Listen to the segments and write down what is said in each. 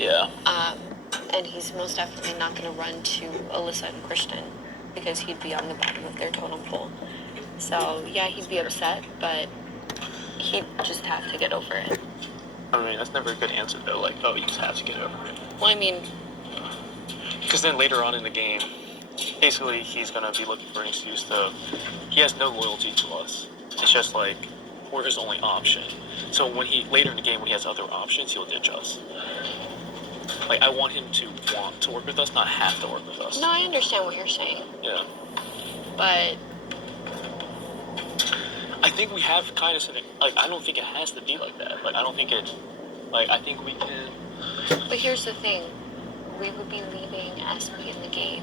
Yeah. And he's most definitely not going to run to Alyssa and Christian because he'd be on the bottom of their totem pole. So, yeah, he'd be upset, but he'd just have to get over it. I mean, that's never a good answer, though. Like, oh, you just have to get over it. Well, I mean... Because then later on in the game, basically he's going to be looking for an excuse to... He has no loyalty to us. It's just like, we're his only option. So when later in the game, when he has other options, he'll ditch us. Like, I want him to want to work with us, not have to work with us. No, I understand what you're saying. Yeah. But... I think we have kind of something... Like, I don't think it has to be like that. Like, I don't think it... Like, I think we can... But here's the thing. We would be leaving SB in the game.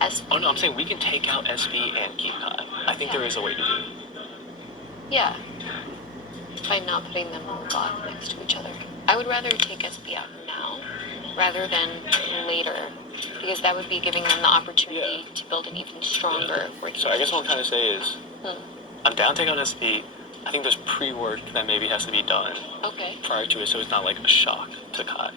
SB... Oh, no, I'm saying we can take out SB and keep Kai. I think there is a way to do it. Yeah. By not putting them on the block next to each other. I would rather take SB out now rather than later, because that would be giving them the opportunity to build an even stronger working. So I guess what I'm trying to say is, I'm down to take out SB. I think there's pre-work that maybe has to be done prior to it, so it's not like a shock to Kai.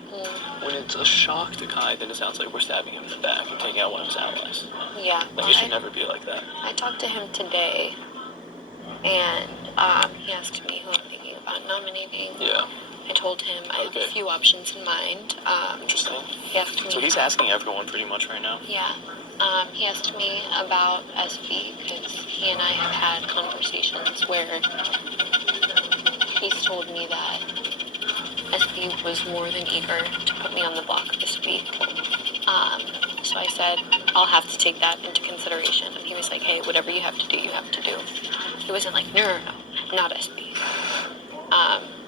When it's a shock to Kai, then it sounds like we're stabbing him in the back and taking out one of his allies. Yeah. Like, it should never be like that. I talked to him today, and he asked me who I'm thinking about nominating. Yeah. I told him I have a few options in mind. Interesting. He asked me. So he's asking everyone pretty much right now. Yeah. He asked me about SB because he and I have had conversations where he's told me that SB was more than eager to put me on the block this week. So I said, I'll have to take that into consideration. And he was like, hey, whatever you have to do, you have to do. He wasn't like, no, not SB.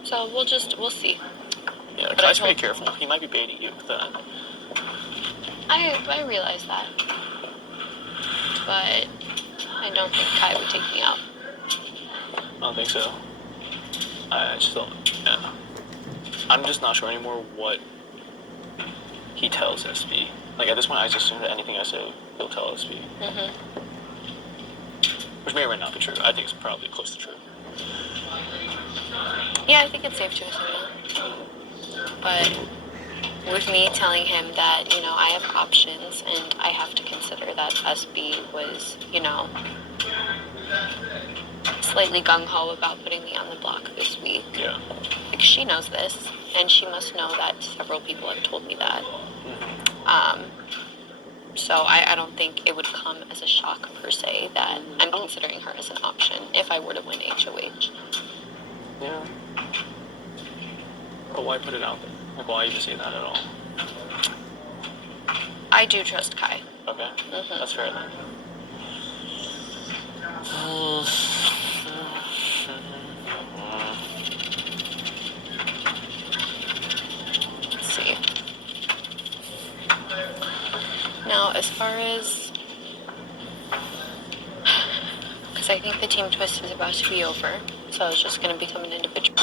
So we'll see. Yeah, but Kai's pretty careful. He might be baiting you with that. I realize that. But I don't think Kai would take me out. I don't think so. I just don't, yeah. I'm just not sure anymore what he tells SB. Like, at this point, I just assume that anything I say, he'll tell SB. Which may or may not be true. I think it's probably close to true. Yeah, I think it's safe to assume that. But with me telling him that, I have options and I have to consider that SB was, slightly gung-ho about putting me on the block this week. Yeah. Like, she knows this, and she must know that several people have told me that. So I don't think it would come as a shock, per se, that I'm considering her as an option if I were to win HOH. Yeah. But why put it out there? Like, why even say that at all? I do trust Kai. Okay. That's fair then. Let's see. Now, as far as... Because I think the team twist is about to be over, so it's just going to become an individual.